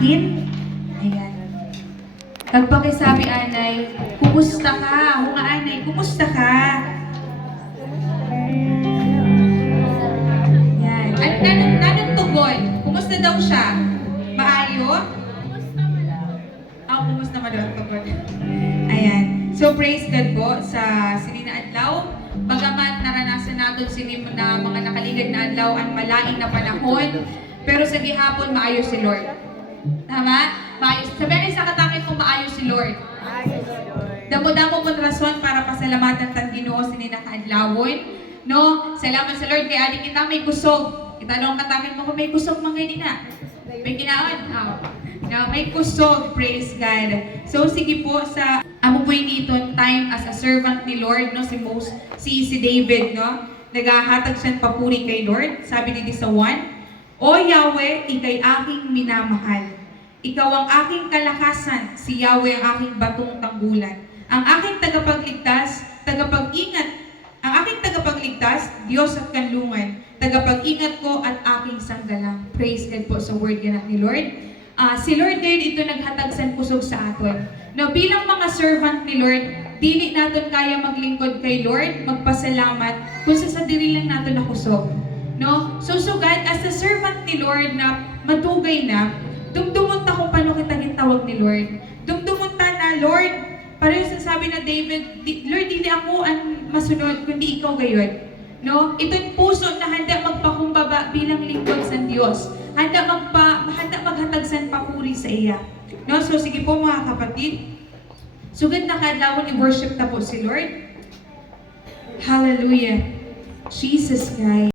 akin. Ayan. Nagpakisabi, anay, kumusta ka? Hunga, anay, kumusta ka? Ayan. Anong tugon? Kumusta daw siya? Maayo? Kumusta man daw ang tugon? Ayan. So, praise God po sa sinina adlaw. Bagamat naranasan natin sini na mga nakaligad na adlaw ang malaing na panahon, pero sa gihapon maayos si Lord. Tama? Maayos. Sabihin sa katangin kung maayos si Lord. Damo-damo pong rason para pasalamatan tan Ginoo sini nakaadlawon. No? Salamat sa Lord kay adi kita may kusog. Itanong katangin mo kung may kusog man gani na. May kinaon. No, may kusog, praise God. So sige po sa amo po dito time as a servant ni Lord, no, si David, no, nagahatag siya papuri kay Lord. Sabi ni sa 1, O Yahweh, ikay aking minamahal. Ikaw ang aking kalakasan, si Yahweh ang aking batong tanggulan. Ang aking tagapagligtas, ang aking tagapagligtas, Diyos at kanlungan, tagapag-ingat ko at aking sanggalang. Praise God po sa word ganat ni Lord. Si Lord ngayon ito naghatag sa kusog sa aton. No, bilang mga servant ni Lord, dili naton kaya maglingkod kay Lord, magpasalamat kung sa diri lang naton na kusog. No? So sugad as a servant ni Lord na matugay na, dumdumon ta kung paano kita gitawag ni Lord. Dumdumon ta na, Lord, pareho sa sabi na David, Lord, dili ako ang masunod, kundi ikaw gayon. No? Ito'y puso na handa magpakumbaba bilang lingkod sa Diyos. Handa maghatag sa papuri sa iya. No? So sige po mga kapatid, sugad na kadlawon i-worship na po si Lord. Hallelujah. Jesus Christ.